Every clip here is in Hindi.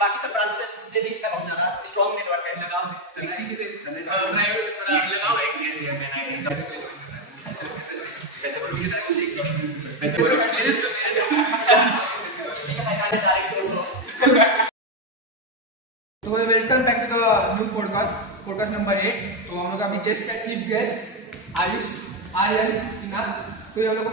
बाकी सब ब्रांचेस से भी इसका बहुत ज़्यादा स्ट्रॉन्ग नेटवर्क है। लगाओ XTC पे थोड़ा लगाओ XTC में पैसे बोलो मेरे किसी का पहचान डायरेक्ट सोर्स हो। तो welcome back to the new podcast number 8। तो हम लोग अभी गेस्ट है, चीफ गेस्ट आयुष आर्यन सिन्हा। तो ये हम लोग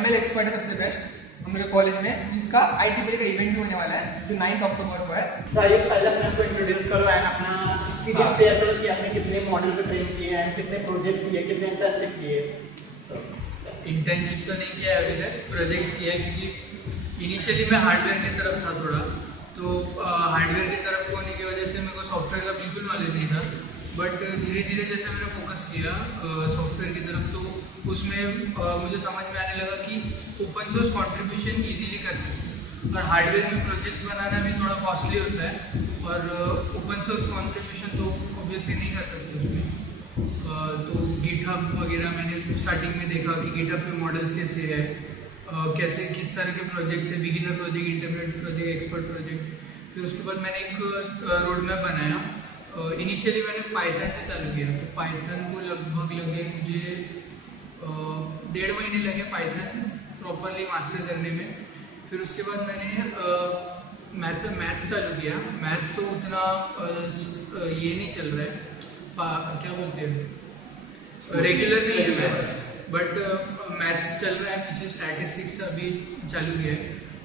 ML एक्सपर्ट है, सबसे बेस्ट हम लोग के कॉलेज में, जिसका ITPL का इवेंट भी होने वाला है जो 9 अक्टूबर को है। तो आयुष पहले अपने आपको इंट्रोड्यूस करो एंड अपना एक्सपीरियंस शेयर करो कि आपने कितने मॉडल पे ट्रेन किए हैं, कितने प्रोजेक्ट्स किए, कितने इंटर्नशिप किए। इंटर्नशिप तो नहीं किया अभी तक, प्रोजेक्ट्स किया है क्योंकि इनिशियली मैं हार्डवेयर की तरफ था थोड़ा, तो हार्डवेयर की तरफ होने की वजह से मेरे को सॉफ्टवेयर का बिल्कुल नॉलेज नहीं था। बट धीरे धीरे जैसे मैंने फोकस किया सॉफ्टवेयर की तरफ, तो उसमें मुझे समझ में आने लगा कि ओपन सोर्स कंट्रीब्यूशन इजीली कर सकते हैं, और हार्डवेयर में प्रोजेक्ट्स बनाना भी थोड़ा कॉस्टली होता है, और ओपन सोर्स कंट्रीब्यूशन तो ऑब्वियसली नहीं कर सकते उसमें। तो गिटहब वगैरह मैंने स्टार्टिंग में देखा कि गिटहब पे मॉडल्स कैसे है, कैसे किस तरह के प्रोजेक्ट्स है, beginner project, intermediate project, expert project. फिर उसके बाद मैंने एक रोड मैप बनाया। इनिशियली मैंने पाइथन से चालू किया, तो पाइथन को लगभग लगे मुझे 1.5 महीने लगे पाइथन प्रॉपरली मास्टर करने में। फिर उसके बाद मैंने मैथ्स चालू किया। मैथ्स तो उतना ये नहीं चल रहा है, क्या बोलते हैं, रेगुलर नहीं है मैथ्स, बट मैथ्स चल रहा है पीछे, स्टैटिस्टिक्स अभी चालू किया है।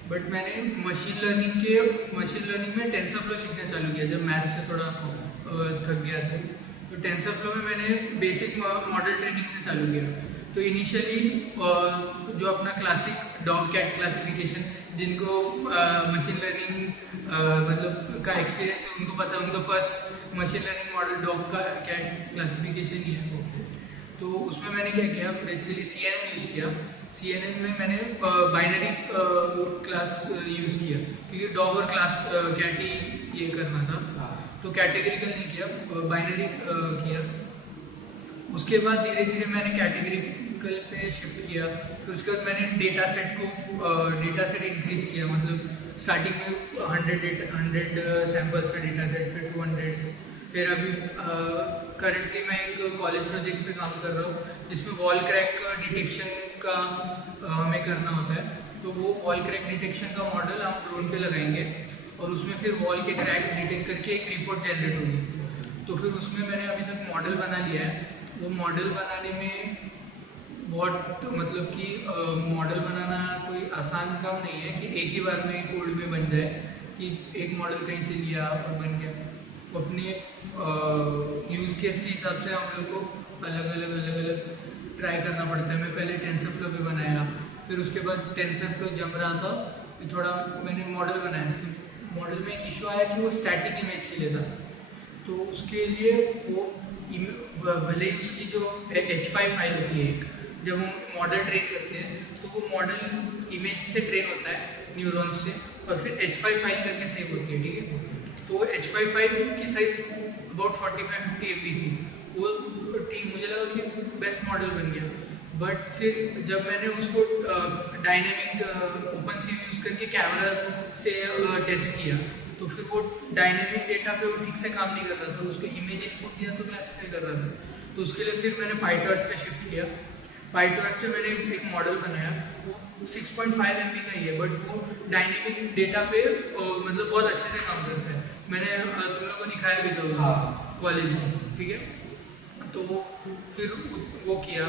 बट मैंने मशीन लर्निंग में टेंसरफ्लो सीखना चालू किया जब मैथ्स से थोड़ा थक गया था। तो टेंसरफ्लो में मैंने बेसिक मॉडल ट्रेनिंग से चालू किया। तो इनिशियली जो अपना क्लासिक डॉग कैट क्लासिफिकेशन, जिनको मशीन लर्निंग मतलब का एक्सपीरियंस है उनको पता है, उनको first machine learning model dog का कैट क्लासिफिकेशन ही है। तो उसमें मैंने क्या किया, बेसिकली CNN यूज़ किया। CNN में मैंने बाइनरी क्लास यूज़ किया, क्योंकि डॉग और क्लास कैट ही ये करना था, तो कैटेगरिकल नहीं किया, बाइनरी किया। उसके बाद धीरे धीरे मैंने कैटेगरिकल पे शिफ्ट किया। फिर उसके बाद मैंने डेटा सेट इंक्रीज किया, मतलब स्टार्टिंग में 100 सैम्पल्स का डेटा सेट, फिर 200, फिर अभी करंटली मैं एक कॉलेज प्रोजेक्ट पे काम कर रहा हूँ जिसमें वॉल क्रैक डिटेक्शन का हमें करना होता है। तो वो वॉल क्रैक डिटेक्शन का मॉडल हम ड्रोन पे लगाएंगे, और उसमें फिर वॉल के क्रैक्स डिटेक्ट करके एक रिपोर्ट जनरेट होगी। तो फिर उसमें मैंने अभी तक मॉडल बना लिया है। वो मॉडल बनाने में बहुत, मतलब कि मॉडल बनाना कोई आसान काम नहीं है कि एक ही बार में कोड में बन जाए, कि एक मॉडल कहीं से लिया और बन गया। अपने यूज़ केस के हिसाब से हम लोग को अलग अलग ट्राई करना पड़ता है। मैं पहले टेंसरफ्लो पे बनाया, फिर उसके बाद टेंसरफ्लो जम रहा था, फिर थोड़ा मैंने मॉडल बनाया। फिर मॉडल में एक इशू आया कि वो स्टैटिक इमेज के लिए था, तो उसके लिए वो भले ही उसकी जो H5 फाइल होती है, जब हम मॉडल ट्रेन करते हैं तो वो मॉडल इमेज से ट्रेन होता है न्यूरॉन्स से, और फिर H5 फाइल करके सेव होती है, ठीक है। तो H5 फाइल की साइज अबाउट 45-50 MB थी। वो ठीक मुझे लगा कि बेस्ट मॉडल बन गया। बट फिर जब मैंने उसको डायनेमिक ओपन सी यूज़ करके कैमरा से टेस्ट किया, तो फिर वो डायनेमिक डेटा पे वो ठीक से काम नहीं कर रहा था। उसको इमेज इनपुट दिया तो क्लासीफाई कर रहा था। तो उसके लिए फिर मैंने पाइटॉर्च पे शिफ्ट किया। पाइटॉर्च पे मैंने एक मॉडल बनाया, वो 6.5 MB का ही है, बट वो डायनेमिक डेटा पे मतलब बहुत अच्छे से काम करता है। मैंने तुम लोगों को दिखाया भी था कॉलेज में, ठीक है। तो फिर वो किया,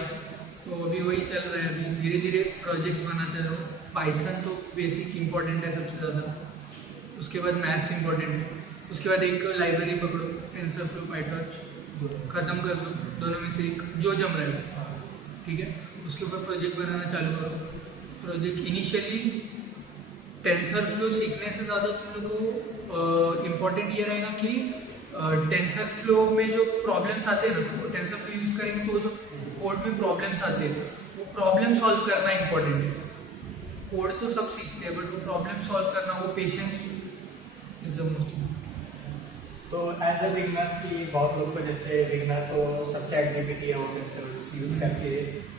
तो अभी वही चल रहा है। अभी धीरे धीरे प्रोजेक्ट्स बनाना चाह रहा हूँ। पाइथन तो बेसिक इंपॉर्टेंट है सबसे ज़्यादा, उसके बाद मैथ्स इंपॉर्टेंट है, उसके बाद एक लाइब्रेरी पकड़ो, टेंसरफ्लो, पाइटॉर्च, ख़त्म कर दो, दोनों में से एक जो जम रहा है, ठीक है। उसके ऊपर प्रोजेक्ट बनाना चालू करो। प्रोजेक्ट इनिशियली टेंसरफ्लो सीखने से ज़्यादा तुम लोग को इम्पॉर्टेंट ये रहेगा कि टेंसरफ्लो में जो प्रॉब्लम्स आते हैं ना, वो टेंसरफ्लो यूज़ करेंगे तो जो कोड में प्रॉब्लम्स आते हैं वो प्रॉब्लम सॉल्व करना इम्पोर्टेंट है। कोड तो सब सीखते हैं, बट वो प्रॉब्लम सॉल्व करना, वो पेशेंस इज द मोस्ट। तो एज ए बिगनर की बहुत लोग को, जैसे बिगनर तो सब ChatGPT या ओपन सोर्स यूज करके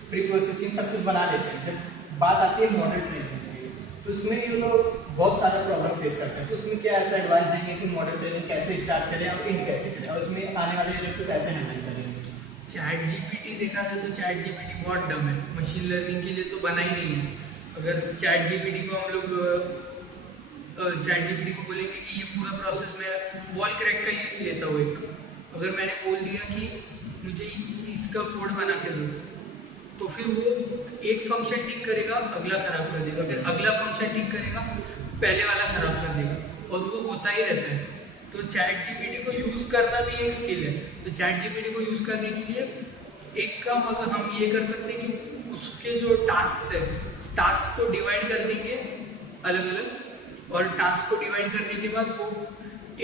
प्री प्रोसेसिंग सब कुछ बना लेते हैं। जब बात आती है मॉडल ट्रेनिंग की, तो तो उसमें ये लोग बहुत सारा प्रॉब्लम फेस करते हैं। तो उसमें क्या ऐसा एडवाइस देंगे कि मॉडल ट्रेनिंग कैसे स्टार्ट करें और इन कैसे करें, और उसमें आने वाले एरिया को कैसे हैंडल करेंगे? चैट जीपीटी देखा जाए तो चैट जीपीटी बहुत डम है, मशीन लर्निंग के लिए तो बना ही नहीं है। अगर चैट जीपीटी को हम लोग चैट जीपीटी को बोलेंगे कि ये पूरा प्रोसेस मैं वॉल क्रैक का ही लेता हूँ एक, अगर मैंने बोल दिया कि मुझे इसका कोड बना के दो, तो फिर वो एक फंक्शन ठीक करेगा, अगला खराब कर देगा, फिर अगला फंक्शन ठीक करेगा, पहले वाला खराब कर देगा, और वो होता ही रहता है। तो चैट जीपीटी को यूज करना भी एक स्किल है। तो चैट जीपीटी को यूज करने के लिए एक काम अगर हम ये कर सकते हैं कि उसके जो टास्क है, टास्क को डिवाइड कर देंगे अलग अलग, और टास्क को डिवाइड करने के बाद वो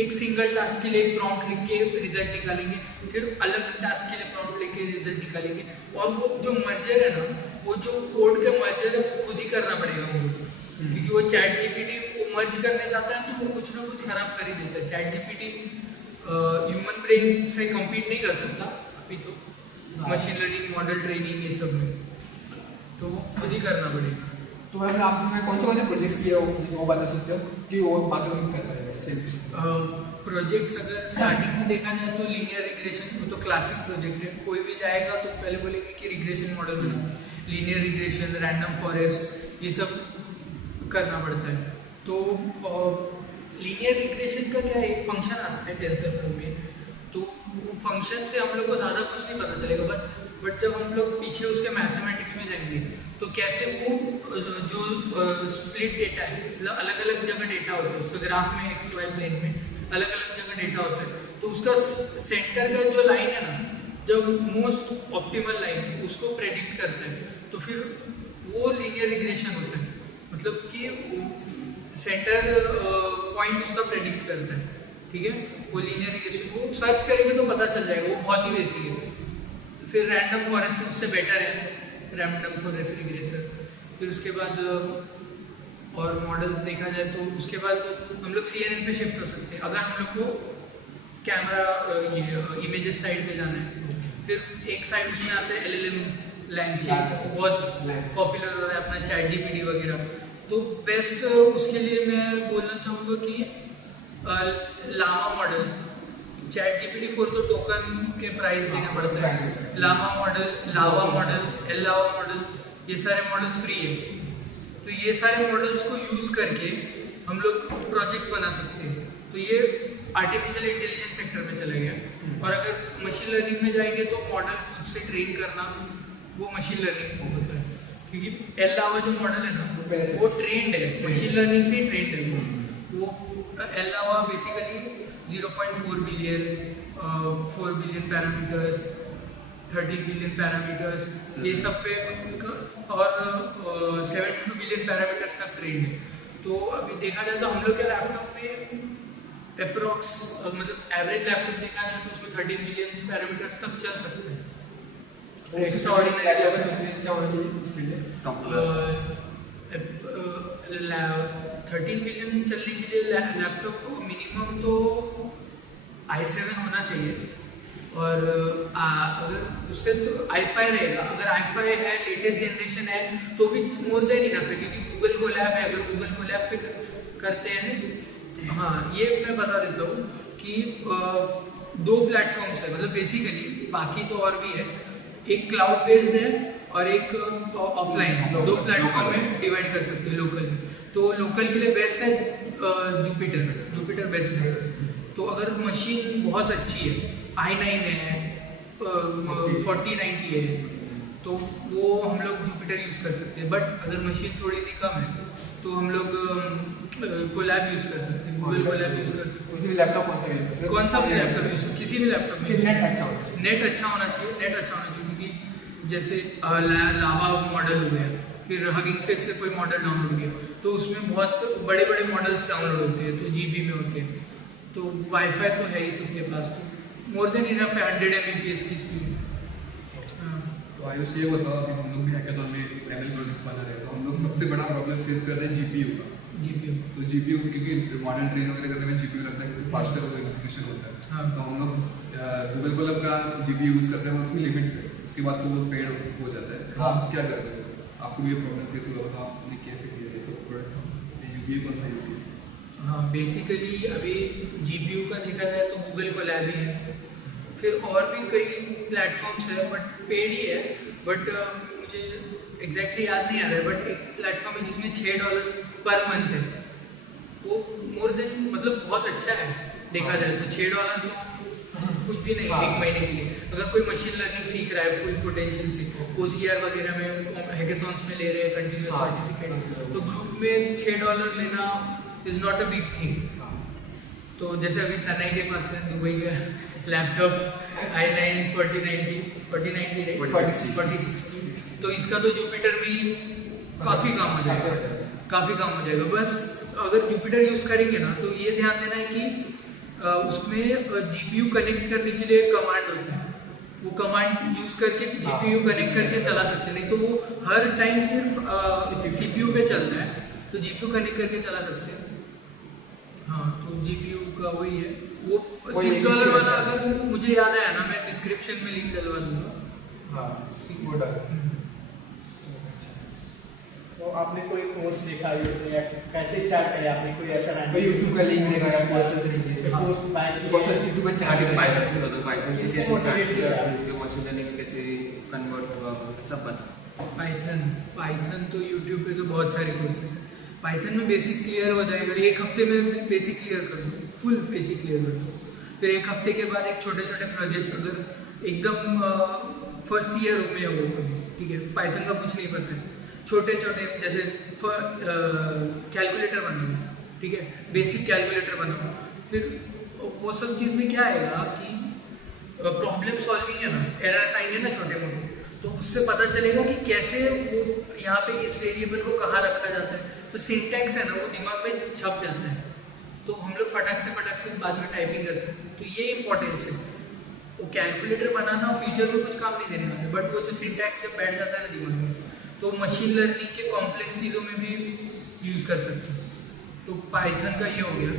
एक सिंगल टास्क के लिए एक प्रॉम्प्ट लिख के रिजल्ट निकालेंगे, फिर अलग टास्क के लिए प्रॉम्प्ट लिख के रिजल्ट निकालेंगे, और वो जो मर्जर है ना, वो जो कोड का मर्जर है वो खुद ही करना पड़ेगा उनको, क्योंकि वो चैट जीपीटी को मर्ज करने जाता है तो वो कुछ ना कुछ खराब कर ही देता है। चैट जीपीटी ह्यूमन ब्रेन से कम्पीट नहीं कर सकता अभी तो, मशीन लर्निंग मॉडल ट्रेनिंग ये सब में, तो वो खुद ही करना पड़ेगा। तो मैम आपने कौन से प्रोजेक्ट्स किए वो बता सकते हो कि वो बाकी लोग कर पाएंगे इससे? प्रोजेक्ट्स अगर स्टार्टिंग में देखा जाए तो लीनियर रिग्रेशन, वो तो क्लासिक प्रोजेक्ट है, कोई भी जाएगा तो पहले बोलेंगे कि रिग्रेशन मॉडल बनाओ, लीनियर रिग्रेशन, रैंडम फॉरेस्ट, ये सब करना पड़ता है। तो लीनियर रिग्रेशन का क्या है, एक फंक्शन आता है टेंसरफ्लो में, तो वो फंक्शन से हम लोग को ज़्यादा कुछ नहीं पता चलेगा, बट जब हम लोग पीछे उसके मैथमेटिक्स में जाएंगे तो कैसे वो जो स्प्लिट डेटा है, मतलब अलग अलग जगह डेटा होता है, उसके ग्राफ में एक्स वाई प्लेन में अलग अलग जगह डेटा होता है, तो उसका सेंटर का जो लाइन है ना, जब मोस्ट ऑप्टिमल लाइन उसको प्रेडिक्ट करता है, तो फिर वो लीनियर रिग्रेशन होता है, मतलब कि सेंटर पॉइंट उसका प्रेडिक्ट करता है, ठीक है। वो लीनियर रिग्रेशन वो सर्च करेंगे तो पता चल जाएगा, वो बहुत ही बेसिक है। फिर रैंडम फॉरेस्ट उससे बेटर है, रैंडम फॉरेस्ट रिग्रेशन। फिर उसके बाद और मॉडल्स देखा जाए तो उसके बाद हम लोग CNN पे शिफ्ट हो सकते हैं, अगर हम लोग को कैमरा ये इमेजेस साइड पे जाना है। फिर एक साइड उसमें आता है LLM लैंगचेन, बहुत पॉपुलर हो रहा है अपना चैट जीपीटी वगैरह। तो बेस्ट उसके लिए मैं बोलना चाहूँगा कि लामा मॉडल, चैट जीपीटी 4 तो टोकन के प्राइस देना पड़ता है, लामा मॉडल, लावा मॉडल्स, एल-लावा मॉडल, ये सारे मॉडल्स फ्री है। तो ये सारे मॉडल्स को यूज करके हम लोग प्रोजेक्ट्स बना सकते हैं। तो ये आर्टिफिशियल इंटेलिजेंस सेक्टर में चला गया। और अगर मशीन लर्निंग में जाएंगे तो मॉडल खुद से ट्रेन करना वो मशीन लर्निंग होता है, क्योंकि एल-लावा जो मॉडल है ना वो ट्रेंड है, मशीन लर्निंग से ट्रेंड है। वो Llama basically 0.4 billion 4 billion parameters, 13 billion parameters, ये सब पे और 72 बिलियन पैरामीटर्स तक ट्रेंड है। तो अभी देखा जाए तो हम लोग के लैपटॉप में अप्रोक्स मतलब एवरेज लैपटॉप देखा जाए तो उसमें 13 बिलियन पैरामीटर्स तक चल सकते हैं। एक्स्ट्राऑर्डिनरी लेवल में क्या होना चाहिए इसके लिए? 13 बिलियन चलने के लिए लैपटॉप को मिनिमम तो i7 होना चाहिए, और अगर उससे तो i5 रहेगा। अगर i5 है, लेटेस्ट जनरेशन है, तो भी मोर देन इनफ है, क्योंकि गूगल कोलैब है। अगर गूगल कोलैब पे करते हैं, हाँ ये मैं बता देता हूँ कि 2 प्लेटफॉर्म्स है, मतलब बेसिकली, बाकी तो और भी है, एक क्लाउड बेस्ड है और एक ऑफलाइन, 2 प्लेटफॉर्म में डिवाइड कर सकते हैं लोकल में। तो लोकल के लिए बेस्ट है जुपिटर बेस्ट है। तो अगर मशीन बहुत अच्छी है, i9 है, 4090 है, तो वो हम लोग जुपिटर यूज़ कर सकते हैं। बट अगर मशीन थोड़ी सी कम है तो हम लोग कोलैब यूज़ कर सकते हैं, गूगल कोलैब यूज़ कर सकते हैं। लैपटॉप कौन सा यूज़ कर सकते हैं? कौन सा भी लैपटॉप यूज़, किसी भी लैपटॉप में नेट अच्छा होना चाहिए, नेट अच्छा होना चाहिए, नेट अच्छा होना चाहिए, क्योंकि जैसे लावा मॉडल हो गया, फिर हगिंग फेस से कोई मॉडल डाउनलोड किया तो उसमें बहुत बड़े बड़े मॉडल्स डाउनलोड होते हैं, तो GB में होते हैं। तो वाईफाई तो है ही सबके पास, तो मोर देन इनफ है 100 Mbps की स्पीड। तो आयुष ये बताओ, अभी हम लोग भी हैकाथॉन में ML प्रोजेक्ट्स बना रहे हैं, तो हम लोग सबसे बड़ा प्रॉब्लम फेस कर रहे हैं GPU का। GPU तो GPU क्योंकि मॉडल ट्रेन वगैरह करने में GPU लगता है, फास्टर वो एग्जीक्यूशन होता है। हाँ। तो हम लोग गूगल कोलैब का GPU यूज़ करते हैं, उसमें लिमिट्स है, उसके बाद तो वो पेड हो जाता है। तो आप क्या करते हो? आपको भी ये प्रॉब्लम फेस हुआ, तो आपने कैसे किया? सब प्रोडक्ट्स यूपीयू कौन सा यूज़ किया? हाँ, बेसिकली अभी GPU का देखा जाए तो गूगल कोलैब ही है, फिर और भी कई प्लेटफॉर्म्स है बट पेड ही है, बट मुझे एग्जैक्टली याद नहीं आ रहा है, बट एक प्लेटफॉर्म है जिसमें $6 पर मंथ है, वो मोर देन मतलब बहुत अच्छा है देखा जाए तो। $6 तो कुछ भी नहीं है एक महीने के लिए। अगर कोई मशीन लर्निंग सीख रहा है फुल पोटेंशियल से, OCR वगैरह में हैकेथॉन्स में ले रहे हैं कंटिन्यूस पार्टिसिपेट, तो ग्रुप में $6 लेना is not a big thing. तो जैसे अभी तनय के पास है दुबई का लैपटॉप i9 4060, तो इसका तो जुपिटर में ही काफ़ी काम हो जाएगा, काफ़ी काम हो जाएगा। बस अगर जुपिटर यूज़ करेंगे ना तो ये ध्यान देना है कि उसमें GPU कनेक्ट करने के लिए कमांड होता है, वो कमांड यूज़ करके GPU कनेक्ट करके चला सकते हैं, नहीं तो वो हर टाइम सिर्फ CPU पे चल रहा है, तो GPU कनेक्ट करके चला सकते हैं। हाँ, तो GPU का वही है, वो $6 वाला अगर मुझे याद आया ना मैं डिस्क्रिप्शन में लिंक डलवा दूंगा। हाँ, वो डाल। तो आपने कोई कोर्स देखा है इसमें या कैसे स्टार्ट करें आपने कोई ऐसा कोई यूट्यूब का लिंक देखा है, कोर्सेज लिंक देखा है, कोर्स बाय कोर्स यूट्यूब पे चैनल है। पाइथन की बताओ, पाइथन से इससे कैसे स्टार्ट motivate किया, किया। उसके मशीन लर्निंग में कैसे कन्वर्ट हुआ, सब बता। पाइथन तो यूट्यूब पे तो बहुत सारे कोर्सेज हैं। पाइथन में बेसिक क्लियर हो जाएगा, एक हफ्ते में बेसिक क्लियर कर दो, फुल बेसिक क्लियर कर दो, फिर एक हफ्ते के बाद एक छोटे छोटे प्रोजेक्ट्स, अगर एकदम फर्स्ट ईयर में हो ठीक है, पाइथन का कुछ नहीं पता है, छोटे छोटे जैसे कैलकुलेटर बनाओ, ठीक है, बेसिक कैलकुलेटर बनाओ, फिर वो सब चीज़ में क्या आएगा कि प्रॉब्लम सॉल्विंग है ना, एरर्स आएंगे ना छोटे मोटे, तो उससे पता चलेगा कि कैसे वो यहाँ पे इस वेरिएबल को कहाँ रखा जाता है, तो सिंटैक्स है ना वो दिमाग में छप जाता है, तो हम लोग फटाक से बाद में टाइपिंग कर सकते हैं। तो ये इंपॉर्टेंस है, वो कैलकुलेटर बनाना फ्यूचर में कुछ काम नहीं देने वाला, बट वो जो सिंटैक्स जब बैठ जाता है ना दिमाग में, तो मशीन लर्निंग के कॉम्प्लेक्स चीज़ों में भी यूज़ कर सकते हैं। तो पाइथन का ये हो गया।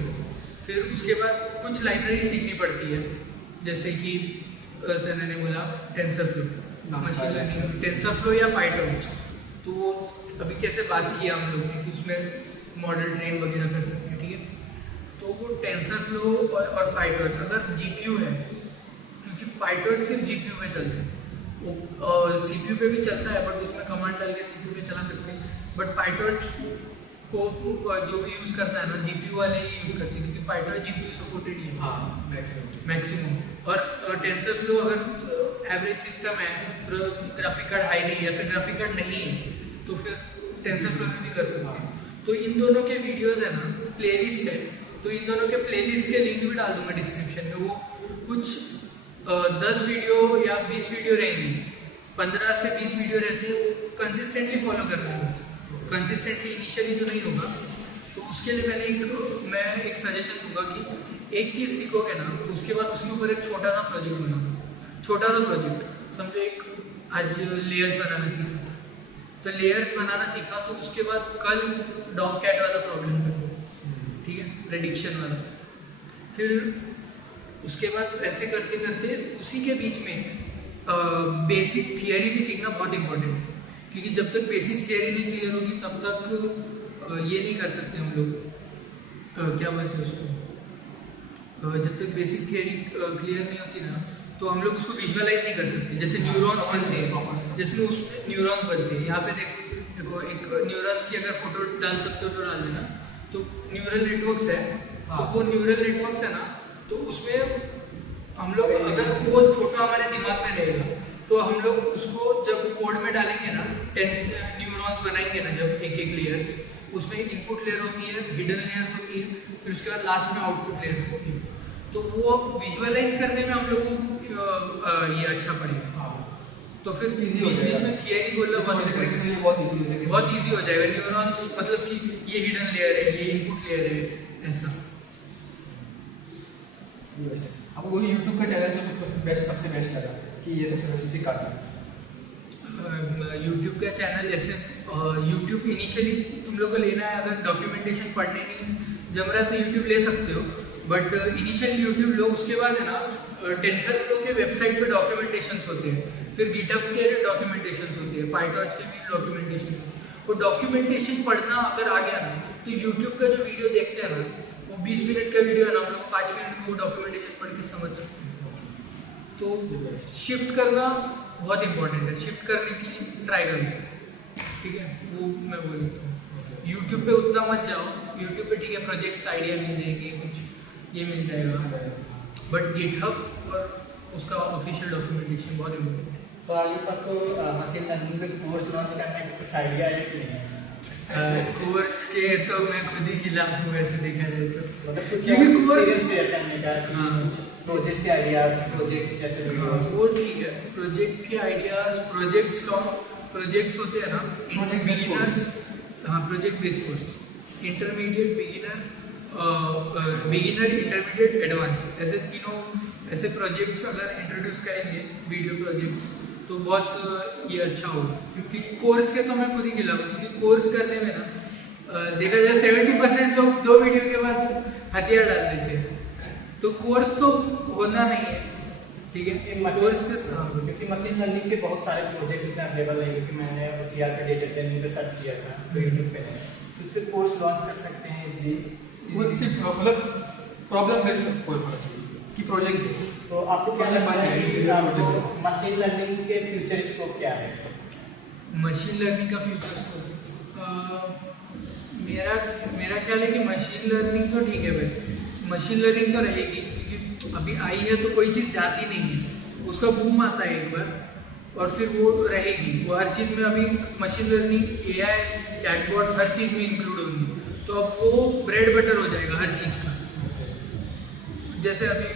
फिर उसके बाद कुछ लाइब्रेरी सीखनी पड़ती है, जैसे कि तने ने बोला टेंसरफ्लो, मशीन लर्निंग टेंसरफ्लो या पाइटॉर्च। तो वो अभी कैसे बात किया हम लोग ने कि उसमें मॉडल ट्रेन वगैरह कर सकते हैं, ठीक है। तो वो टेंसरफ्लो और पाइटॉर्च अगर GPU है, क्योंकि पाइटॉर्च सिर्फ GPU पे चलता है, वो CPU पे भी चलता है, बट उसमें कमांड डाल के CPU पे चला सकते हैं, बट पाइटॉर्च को जो भी यूज़ करता है ना GPU वाले ही यूज़ करते हैं, क्योंकि पाइटॉर्च GPU सपोर्टेड ही है। हाँ, मैक्सिमम। और टेंसरफ्लो अगर एवरेज सिस्टम है, ग्राफिक कार्ड हाई नहीं है या फिर ग्राफिक कार्ड नहीं है, तो फिर टेंसरफ्लो में भी कर सकते हैं। तो इन दोनों के वीडियोस है ना, प्लेलिस्ट है, तो इन दोनों के प्लेलिस्ट के लिंक भी डाल दूंगा डिस्क्रिप्शन में। वो कुछ 10 वीडियो या 20 वीडियो रहेंगी, 15 से 20 वीडियो रहते हैं, वो कंसिस्टेंटली फॉलो करना है बस। कंसिस्टेंटली इनिशियली तो नहीं होगा, तो उसके लिए मैं एक सजेशन दूंगा कि एक चीज़ सीखोगे ना, तो उसके बाद उसके ऊपर एक छोटा सा प्रोजेक्ट बनाओ। छोटा सा प्रोजेक्ट समझो, एक आज लेयर्स बनाना सीखा, तो लेयर्स बनाना सीखा, तो उसके बाद कल डॉग कैट वाला प्रॉब्लम करो, ठीक है, प्रेडिक्शन वाला। फिर उसके बाद ऐसे करते करते उसी के बीच में बेसिक थियरी भी सीखना बहुत इंपॉर्टेंट है, क्योंकि जब तक बेसिक थियरी नहीं क्लियर होगी तब तक ये नहीं कर सकते हम लोग, क्या बोलते हैं उसको, जब तक बेसिक थियरी क्लियर नहीं होती ना, तो हम लोग उसको विजुअलाइज नहीं कर सकते। जैसे न्यूरॉन्स बनते हैं, जिसमें उसमें न्यूरॉन्स बनते हैं, यहाँ पे देखो एक न्यूरॉन्स की अगर फोटो डाल सकते हो तो डाल देना, तो न्यूरल नेटवर्क्स है, तो वो न्यूरल नेटवर्क्स है ना, तो उसमें हम लोग अगर वो फोटो हमारे दिमाग में रहेगा, तो हम लोग उसको जब कोड में डालेंगे ना, 10 न्यूरॉन्स बनाएंगे ना, जब एक एक लेयर्स, उसमें इनपुट लेयर होती है, हिडन लेयर्स होती है, फिर उसके बाद लास्ट में आउटपुट लेयर होती है, तो वो विजुअलाइज करने में हम लोग को ये अच्छा पड़ेगा। तो फिर Easy हो जाएगा। में थियरी बोलना बहुत ईजी हो जाएगा। बहुत ईजी हो जाएगा। न्यूरॉन्स मतलब कि ये हिडन लेयर है, ये इनपुट लेयर है, ऐसा। आपको वही यूट्यूब का चैनल जो बेस्ट सबसे बेस्ट लगा कि ये सबसे बेस्ट सिखाता है? यूट्यूब का चैनल जैसे यूट्यूब इनिशियली तुम लोग को लेना है, अगर डॉक्यूमेंटेशन पढ़ने नहीं जम रहा है तो यूट्यूब ले सकते हो, बट इनिशियली यूट्यूब लो, उसके बाद है ना टेंसरफ्लो के वेबसाइट पे डॉक्यूमेंटेशंस होते हैं, फिर गिटहब के डॉक्यूमेंटेशंस होती है, पाइटॉर्च के भी डॉक्यूमेंटेशन, वो डॉक्यूमेंटेशन पढ़ना अगर आ गया ना तो यूट्यूब का जो वीडियो देखते हैं ना वो 20 मिनट का वीडियो है ना हम लोग 5 मिनट में वो डॉक्यूमेंटेशन पढ़ के समझ सकते हैं। तो शिफ्ट करना बहुत इंपॉर्टेंट है, शिफ्ट करने के लिए ट्राई करो, ठीक है, वो मैं बोल देता हूँ। यूट्यूब पे उतना मत जाओ, यूट्यूब पे ठीक है प्रोजेक्ट्स आइडिया मिल जाएंगे, कुछ ये मिल जाएगा, बट गिटहब और उसका ऑफिशियल डॉक्यूमेंटेशन बहुत इंपॉर्टेंट है। तो आयुष आपको मशीन लर्निंग पे कोर्स लॉन्च करने का कुछ आइडिया है कि नहीं? कोर्स के तो मैं खुद ही खिलाफ हूँ वैसे देखा जाए तो, मतलब कुछ क्योंकि एक्सपीरियंस शेयर करने का कि हाँ। कुछ प्रोजेक्ट के आइडियाज, प्रोजेक्ट जैसे वीडियोस। वो ठीक है, प्रोजेक्ट के आइडियाज, प्रोजेक्ट्स होते हैं ना, Project based बिगिनर्स, हाँ project based course, intermediate, beginner intermediate advance, ऐसे तीनों ऐसे प्रोजेक्ट्स अगर इंट्रोड्यूस करेंगे वीडियो प्रोजेक्ट्स तो बहुत ये अच्छा होगा। क्योंकि कोर्स के तो मैं खुद ही खिलाफ हूँ, क्योंकि कोर्स करने में ना देखा जाए 70% लोग 2 वीडियो के बाद हथियार डाल देते हैं, तो कोर्स तो होना नहीं है, ठीक है। कोर्स के साथ क्योंकि मशीन लर्निंग के बहुत सारे प्रोजेक्ट इतने अवेलेबल नहीं, क्योंकि मैंने OCR पे डेटा ट्रेनिंग पे सर्च किया था तो यूट्यूब पे नहीं, तो इस पे कोर्स लॉन्च कर सकते हैं इसलिए। वो इसी मतलब प्रॉब्लम बेस्ड कोर्स होना चाहिए कि प्रोजेक्ट बेस्ड। तो आपको क्या लगता है कि आपको मशीन लर्निंग के फ्यूचर स्कोप क्या है? मशीन लर्निंग का फ्यूचर स्कोप मेरा ख्याल है कि मशीन लर्निंग तो ठीक है भाई, मशीन लर्निंग तो रहेगी, क्योंकि अभी आई है तो कोई चीज़ जाती नहीं है, उसका बूम आता है एक बार और फिर वो रहेगी, वो हर चीज़ में अभी मशीन लर्निंग, AI, चैटबॉट्स हर चीज़ में इंक्लूड होंगी, तो अब वो ब्रेड बटर हो जाएगा हर चीज़ का। जैसे अभी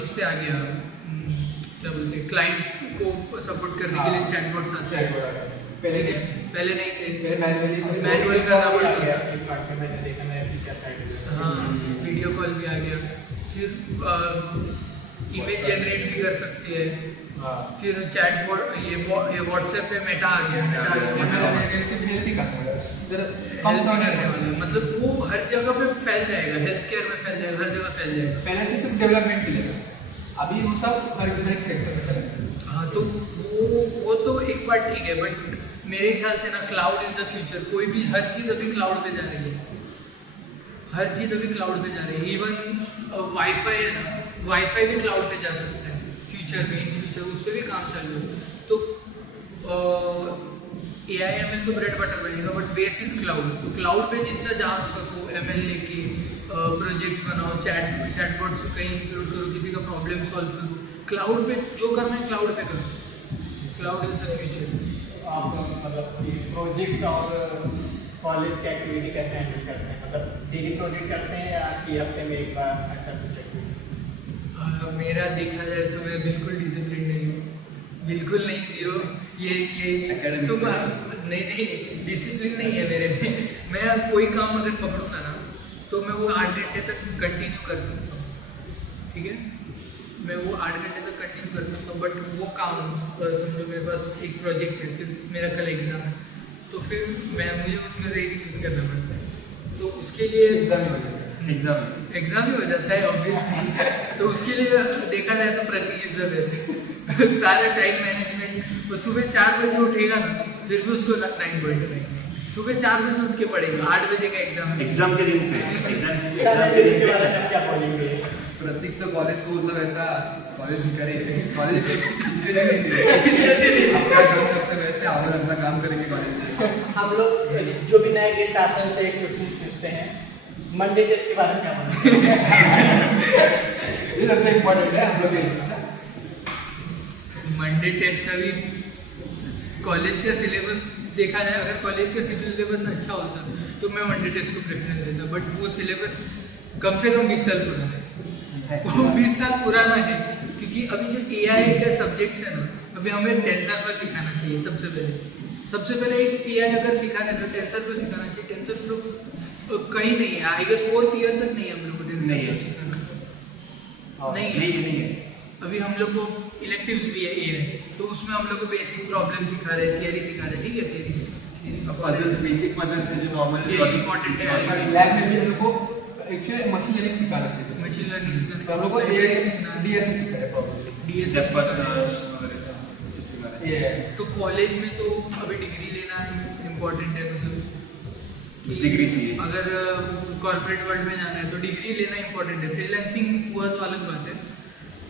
इस पे आ गया क्या बोलते हैं, क्लाइंट को सपोर्ट करने के लिए चैटबॉट्स आते हैं, पहले नहीं थे, मैनुअल करना पड़ता था। फ्लिपकार्ट पे मैंने देखा, नया फीचर साइट। हाँ, वीडियो कॉल भी आ गया, फिर इमेज जनरेट भी कर सकती है, फिर चैटबॉट ये व्हाट्सएप पे मेटा आ गया, कम तो नहीं रहने वाला, मतलब वो हर जगह पे फैल जाएगा, हेल्थ केयर में फैल जाएगा, हर जगह फैल जाएगा। पहले से सिर्फ डेवलपमेंट के लिए, अभी वो सब हर एक सेक्टर में चलेगा। हाँ, तो वो तो एक बात ठीक है, बट मेरे ख्याल से ना क्लाउड इज द फ्यूचर। कोई भी हर चीज़ अभी क्लाउड पे जा रही है, हर चीज़ अभी क्लाउड पे जा रही है, इवन वाईफाई है ना, वाईफाई भी क्लाउड पे जा सकता है फ्यूचर में, इन फ्यूचर उस पर भी काम चालू है। तो AI ML तो ब्रेड बटर बनेगा, बट बेस इज क्लाउड, तो क्लाउड पे जितना जा सको ML लेके प्रोजेक्ट्स बनाओ, चैटबॉट से कहीं इंक्लूड करो, किसी का प्रॉब्लम सॉल्व करो, क्लाउड पे जो करना है क्लाउड पे करो, क्लाउड इज द फ्यूचर। आप मतलब प्रोजेक्ट्स और कॉलेज की एक्टिविटी कैसे हैंडल करते हैं? मतलब डेली प्रोजेक्ट करते हैं या कि हफ्ते में एक बार ऐसा कुछ एक्टिविटी? मेरा देखा जाए तो मैं बिल्कुल डिसिप्लिन नहीं हूँ, बिल्कुल नहीं, जीरो। ये तुम नहीं डिसिप्लिन नहीं है मेरे में। मैं कोई काम अगर पकड़ूंगा ना तो मैं वो 8 घंटे तक कंटिन्यू कर सकता हूँ, ठीक है, मैं वो 8 घंटे तक कंटिन्यू कर सकता हूँ, बट वो काम समझो मेरे पास एक प्रोजेक्ट है, फिर मेरा कल एग्जाम है, तो फिर मुझे उसमें से एक चूज करना पड़ता है, तो उसके लिए एग्जाम ही हो जाता है ऑब्वियसली। तो उसके लिए देखा जाए तो प्रतीक इज द बेस्ट। सारा टाइम मैनेजमेंट, वो सुबह 4 बजे उठेगा ना, फिर भी उसको 9:09 सुबह 4 बजे उठ के पढ़ेगा, 8 बजे का एग्जाम के दिन पे इसके बारे में क्या बोलेंगे? प्रतीक तो कॉलेज को मतलब ऐसा कॉलेज भी करे, कॉलेज अपना काम सबसे बेस्ट है, हम अपना काम करेंगे कॉलेज में। हम लोग जो भी नए गेस्ट आते हैं उनसे एक क्वेश्चन पूछते हैं, मंडे टेस्ट के बारे में क्या बोलेंगे? ये सबसे इम्पोर्टेंट है हम लोग के लिए। मंडे टेस्ट अभी कॉलेज का सिलेबस देखा जाए, अगर कॉलेज का सिलेबस अच्छा होता तो मैं मंडे टेस्ट को प्रेफरेंस देता, बट वो सिलेबस कम से कम 20 साल पुराना है, वो 20 साल पुराना है, क्योंकि अभी जो AI का सब्जेक्ट्स है ना, अभी हमें टेंसर सिखाना चाहिए सबसे पहले एक AI अगर सिखाना है तो टेंसर को सिखाना चाहिए। टेंसर तो कहीं नहीं है, आई गेस 4th ईयर तक नहीं है हम लोग को टेंसर सिखाना, नहीं है। अभी हम लोग को इलेक्टिव्स भी है AI, तो उसमें हम लोग को बेसिक प्रॉब्लम सिखा रहे हैं, थियरी सिखा रहे हैं, ठीक है, थियरी सिखा बेसिक मतलब जो नॉर्मल इम्पोर्टेंट है। लैब में भी हम लोग को एक्चुअली मशीन लर्निंग सिखाना चाहिए, मशीन लर्निंग सिखाना, तो हम लोग को DSC सिखा रहे प्रॉब्लम। तो कॉलेज में तो अभी डिग्री लेना इम्पोर्टेंट है, मतलब कुछ डिग्री चाहिए। अगर कॉर्पोरेट वर्ल्ड में जाना है तो डिग्री लेना इंपॉर्टेंट है। फ्रीलांसिंग हुआ तो अलग बात है,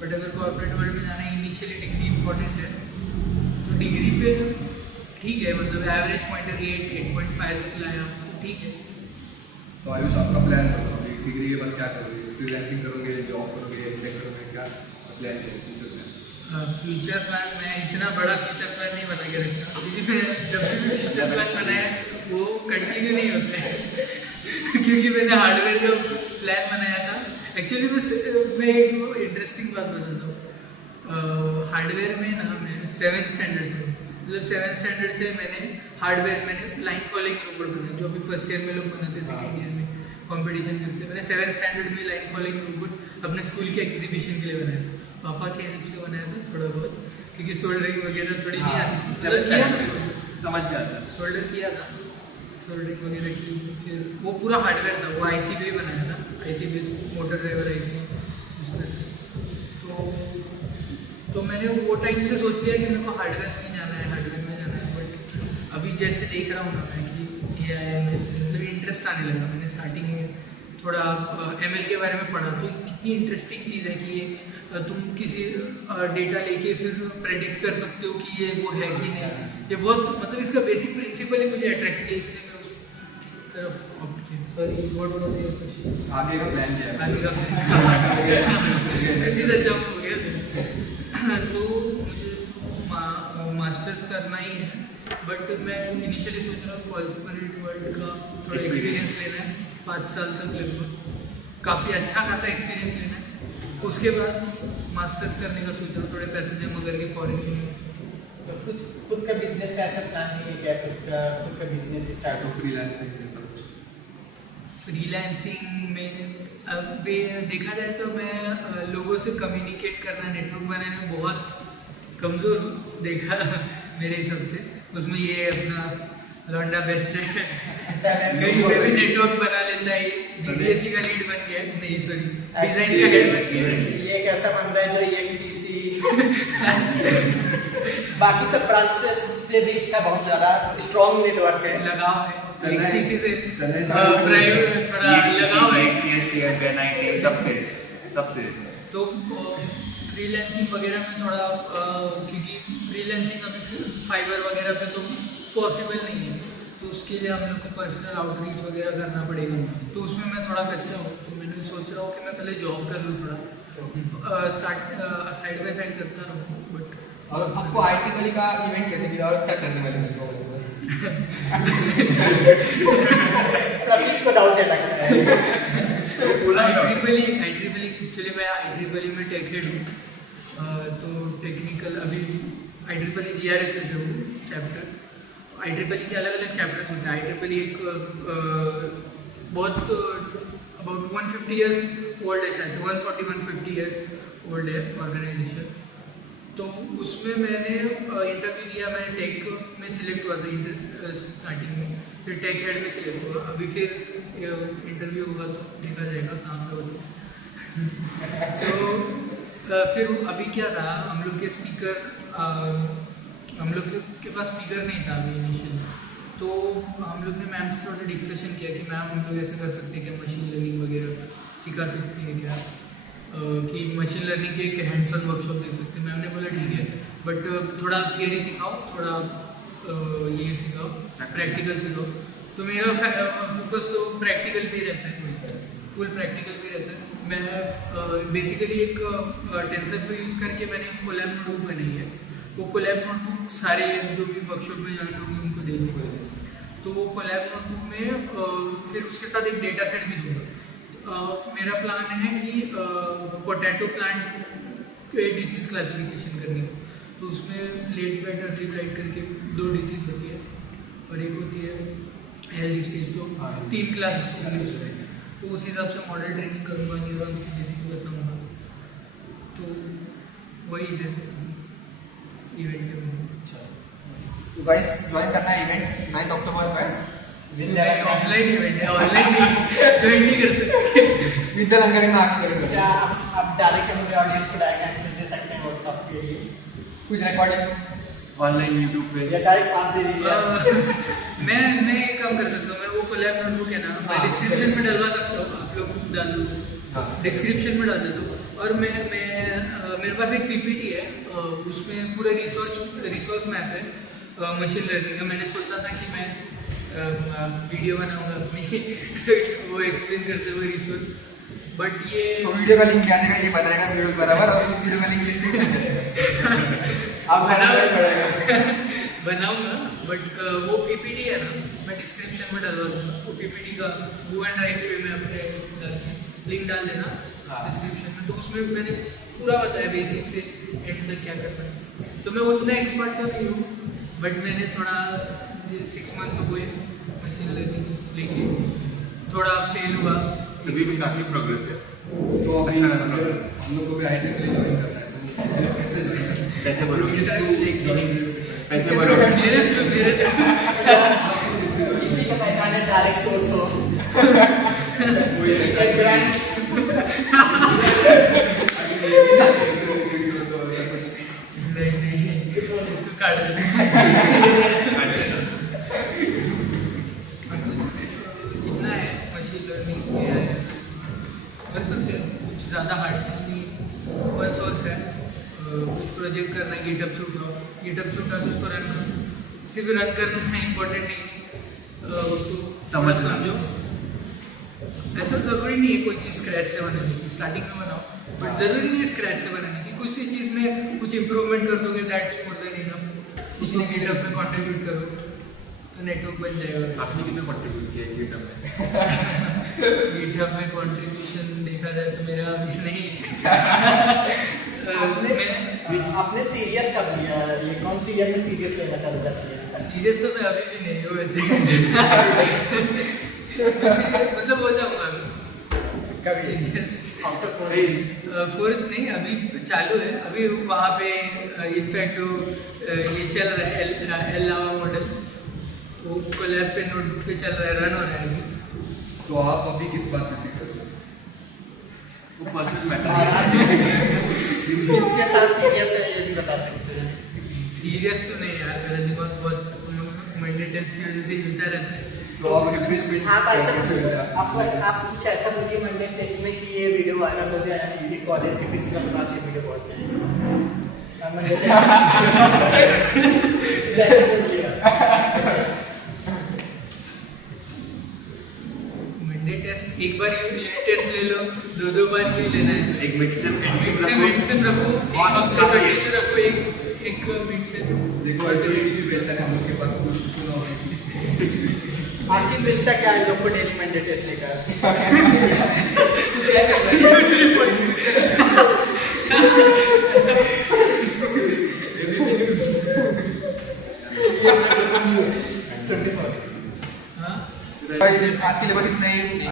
बट अगर कॉर्पोरेट वर्ल्ड में जाना है इनिशियली डिग्री इंपॉर्टेंट है। तो डिग्री पे ठीक है, मतलब एवरेज पॉइंटर 8.5 तक लाया तो ठीक है। तो आयुष आपका प्लान बताओ, अभी डिग्री के बाद क्या करोगे? फ्रीलांसिंग करोगे, जॉब करोगे, एमटेक करोगे, क्या प्लान है फ्यूचर प्लान? फ्यूचर प्लान मैं इतना बड़ा फ्यूचर प्लान नहीं बना के रखता, क्योंकि मैं जब भी फ्यूचर प्लान बनाया वो कंटिन्यू नहीं होते हैं क्योंकि मैंने हार्डवेयर का प्लान बनाया था। एक्चुअली मैं एक इंटरेस्टिंग बात बताता हूँ। हार्डवेयर में ना मैं 7th स्टैंडर्ड से, मतलब 7th स्टैंडर्ड से मैंने हार्डवेयर मैंने लाइन फॉलोइंग रोबोट बनाया, जो अभी फर्स्ट ईयर में लोग बनाते, सेकेंड ईयर में कंपटीशन करते। मैंने 7th स्टैंडर्ड में लाइन फॉलोइंग रोबोट अपने स्कूल के एग्जीबिशन के लिए बनाया। पापा के हेल्प से बनाया था थोड़ा बहुत, क्योंकि सोल्डरिंग वगैरह थोड़ी नहीं आती। समझ में आता है। सोल्डर किया था, सोल्डरिंग वगैरह की, फिर वो पूरा हार्डवेयर था। वो आईसी भी बनाया था, IC based motor driver IC use करते। तो मैंने वो टाइम से सोच लिया कि मेरे को हार्डवेयर में जाना है, हार्डवेयर में जाना है। बट अभी जैसे देख रहा हूँ ना मैं कि ये मतलब इंटरेस्ट आने लगा। मैंने स्टार्टिंग में थोड़ा ML के बारे में पढ़ा, तो कितनी इंटरेस्टिंग चीज़ है कि ये तुम किसी डेटा लेके फिर प्रेडिक्ट कर सकते हो कि ये वो है कि नहीं। ये बहुत मतलब इसका बेसिक प्रिंसिपल ही मुझे अट्रैक्ट किया, इसलिए मैं उस तरफ ऑप्ट किया। Sorry, what was your question? आगे का प्लान क्या है? आगे का प्लान सीधा जंप हो गया तो मुझे मास्टर्स करना ही है, बट मैं इनिशियली सोच रहा हूँ कॉर्पोरेट वर्ल्ड का थोड़ा एक्सपीरियंस लेना है, 5 साल तक लगभग, काफ़ी अच्छा खासा एक्सपीरियंस लेना है। उसके बाद मास्टर्स करने का सोच रहा हूँ, थोड़े पैसे जमा करके फॉरेन यूनिवर्सिटी। तो कुछ खुद का बिजनेस का ऐसा प्लान नहीं है क्या? कुछ का खुद का बिजनेस स्टार्ट तो फ्रीलांसिंग ये सब कुछ? फ्रीलांसिंग में अब देखा जाए तो मैं लोगों से कम्युनिकेट करना, नेटवर्क बनाने में बहुत कमज़ोर हूँ, देखा मेरे हिसाब से। उसमें ये अपना लौंडा बेस्ट है, कहीं पे भी नेटवर्क बना लेता है। GDSC का लीड बन गया, नहीं सॉरी डिजाइन का हेड बन गया। ये एक ऐसा बंदा है जो एक चीज बाकी सब ब्रांच से भी इसका बहुत ज्यादा स्ट्रॉन्ग नेटवर्क है, लगाव है। XTC से चेन्नई प्राइवेट थोड़ा लगाव है, सबसे तो फ्रीलांसिंग वगैरह में थोड़ा क्योंकि फ्रीलांसिंग अभी फाइबर वगैरह पे तो पॉसिबल नहीं है, तो उसके लिए हम लोग को पर्सनल आउटरीच वगैरह करना पड़ेगा। तो उसमें मैं थोड़ा कच्चा हूँ, तो मैंने सोच रहा हूँ कि मैं पहले जॉब कर लूँ, थोड़ा साइड बाय साइड करता रहूँ। बट और आपको IEEE का इवेंट कैसे मिला और क्या करने वाले हैं? प्रतीक को डाउट है लगता है। IEEE एक्चुअली मैं IEEE में टेक हेड हूँ, तो टेक्निकल अभी IEEE GRS से हूँ चैप्टर। IEEE के अलग अलग चैप्टर्स होते हैं। IEEE एक बहुत अबाउट 150 ईयर्स ओल्ड है, शायद 140-150 ईयर्स ओल्ड है ऑर्गेनाइजेशन। तो उसमें मैंने इंटरव्यू दिया, मैंने टेक में सिलेक्ट हुआ था स्टार्टिंग में, फिर टेक हेड में सिलेक्ट हुआ। अभी फिर इंटरव्यू होगा तो देखा जाएगा कहाँ पे होता तो फिर अभी क्या था, हम लोग के स्पीकर, हम लोग के पास स्पीकर नहीं था अभी इनिशियली, तो हम लोग ने मैम से थोड़ा डिस्कशन किया कि मैम हम लोग ऐसे कर सकते हैं क्या, मशीन लर्निंग वगैरह सिखा सकती है क्या, कि मशीन लर्निंग के एक हैंड्स ऑन वर्कशॉप दे सकते हैं। मैम ने बोला ठीक है, बट थोड़ा थियरी सिखाओ, थोड़ा ये सिखाओ, प्रैक्टिकल सिखाओ। तो मेरा फोकस तो प्रैक्टिकल पे ही रहता है, फुल प्रैक्टिकल पे रहता है। मैं बेसिकली एक टेंसर पे यूज़ करके मैंने एक कोलैब नोटबुक बनाई है। वो कोलैब नोटबुक सारे जो भी वर्कशॉप में ज्वाइन होंगे उनको दे दूँगा। तो वो कोलैब नोटबुक में फिर उसके साथ एक डेटा सेट भी दूँगा। मेरा प्लान है कि पोटैटो प्लांट के डिसीज क्लासिफिकेशन करनी है, तो उसमें लेट ब्राइट अर्ली ब्राइट करके 2 डिसीज होती है, और एक होती है हेल्थ स्टेज, तो 3 क्लासेस होंगी उसमें। तो उस हिसाब से मॉडल ट्रेनिंग करूँगा, न्यूरॉन्स की डिसीज बताऊँगा। तो वही है इवेंट के बारे में। तो गाइस ज्वाइन करना है इवेंट 9 अक्टूबर को है। ऑफलाइन इवेंट है, ऑनलाइन नहीं ज्वाइन नहीं कर सकते। विद्यालंकरी में आके जरूर क्या आप डायरेक्ट अपने ऑडियंस को डायरेक्ट एक्सेस दे सकते हैं व्हाट्सएप के लिए? कुछ रिकॉर्डिंग ऑनलाइन यूट्यूब पे या डायरेक्ट पास दे दीजिए आप? मैं एक काम कर सकता हूँ, मैं वो कोलैब नोटबुक है ना, मैं हाँ। डिस्क्रिप्शन में डलवा सकता हूँ, आप लोग डाल दो, हाँ। डिस्क्रिप्शन में डाल देता हूँ। और मेरे पास एक पीपीटी है, उसमें पूरा रिसोर्स मैप है मशीन लर्निंग का। मैंने सोचा था कि मैं वीडियो बनाऊंगा अपनी वो एक्सप्लेन करते हुए रिसोर्स, बट ये तो वीडियो का लिंक क्या जगह ये बनाएगा वीडियो बराबर, और उस वीडियो का लिंक डिस्क्रिप्शन में रहेगा। आप बनाना ही पड़ेगा। बनाऊंगा, बट वो पीपीटी है ना, मैं डिस्क्रिप्शन में डलवा दूंगा वो पीपीटी का। गूगल ड्राइव पे मैं अपने लिंक डाल देना हाँ। डिस्क्रिप्शन में, तो उसमें मैंने पूरा बताया बेसिक से एंड तक क्या करना है। तो मैं उतना एक्सपर्ट तो नहीं हूँ, बट मैंने थोड़ा 6 मंथ तो हुए मशीन लर्निंग लेके, थोड़ा फेल हुआ। अभी भी काफी प्रोग्रेस है। तो अभी अच्छा अगर लगा। हम लोग को भी आईटी के लिए ज्वाइन करना है तो कैसे ज्वाइन कर सकते हैं? कैसे बोलोगे? इसके through पैसे बोलोगे? मेरे थ्रू आप इसके through किसी का पहचाने डायरेक्ट सोर्स हो, कोई ऐसा एक ब्रांड नहीं इसको काट देना। इतना है मशीन लर्निंग कर सकते हैं, कुछ ज़्यादा हार्ड चीज़ नहीं, ओपन सोर्स है। कुछ प्रोजेक्ट करना है, गिटहब से उठाओ, उसको रन करो। सिर्फ रन करना है इम्पोर्टेंट नहीं, उसको समझना। समझो। ऐसा ज़रूरी नहीं है कोई चीज़ स्क्रैच से बनाने की, स्टार्टिंग में बनाओ, बट ज़रूरी नहीं है स्क्रैच से बनाने की। कुछ ही चीज़ में कुछ इम्प्रूवमेंट कर दोगे, दैट्स मोर देन इनफ। उसको गिटहब में कंट्रीब्यूट करो तो नेटवर्क बन जाएगा। आपने कितना कंट्रीब्यूट किया है GitHub में? गिटहब में कंट्रीब्यूशन देखा जाए तो मेरा अभी नहीं। आपने सीरियस कब लिया? ये कौन सी ईयर में सीरियस लेना चालू कर दिया? सीरियस तो मैं अभी भी नहीं हूँ वैसे। मतलब हो जाऊंगा अभी कभी आफ्टर 4th नहीं, अभी चालू है। अभी वहाँ पे इनफैक्ट ये चल रहा है एल लावा मॉडल, वो कोलैब पे नोटबुक पे चल रहा है, रन हो रहा है अभी। तो आप अभी किस बात पे सीरियस हो? वो पर्सनल मैटर और आप किसके साथ सीरियस है ये भी बता सकते हैं? सीरियस तो नहीं यार, मेरा दिमाग बहुत मंडे टेस्ट की वजह से हिलता रहता है। तो आप रिफ्रेशमेंट आप ऐसा कुछ आप कुछ ऐसा बोलिए मंडे टेस्ट में कि ये वीडियो वायरल हो जाए, ये कॉलेज के प्रिंसिपल के पास ये वीडियो पहुंच जाए। मंडे जैसे बोलिएगा। मंडे टेस्ट एक बार यूनिट टेस्ट ले लो, दो बार क्यों लेना है? एक मिड सेम मिड रखो, एक हफ्ते का डेट रखो, एक मिड से। देखो एक्चुअली की पहचान हम लोग के पास कुछ सुना होगी। आखिर मिलता क्या है लोग को डेली मंडे टेस्ट लेकर? क्या कर भाई आज के लिए बस इतना ही।